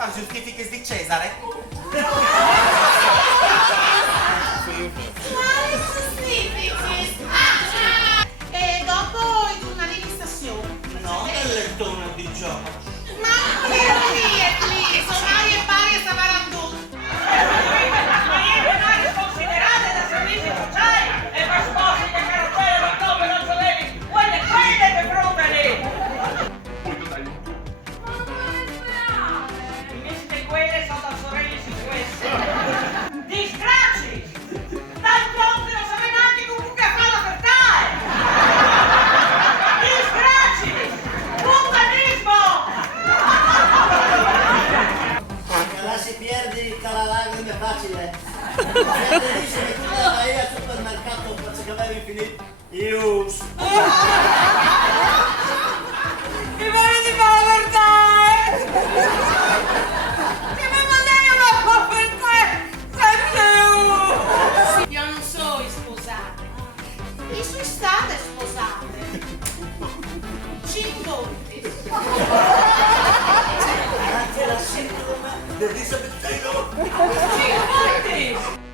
Ma giustifiche di Cesare? Quali giustifichi? E dopo i giornali di stazione. No, nel lettone di Giorgio. Ma non ero lì, ormai è pari a Savarandù. Ma io non considerate da servizi sociali e per sposi di carrozzelle da come non solevi quelle che frutali! Invece di quelle sono da sorelle su queste. Disgrazi! Dal fronte non sapete neanche comunque a fare la verdade! Disgrazi! Puttanismo! La si pierde tra lacrime facile. Se dice che tu vai al supermercato perché avevi infinito. Io. Mi pare di fare la verdade! Che mi mandai una po' per te! Sempre Io non sono sposata. Io sono state sposate. 50. Anche la sindrome del Elisabethino. 50!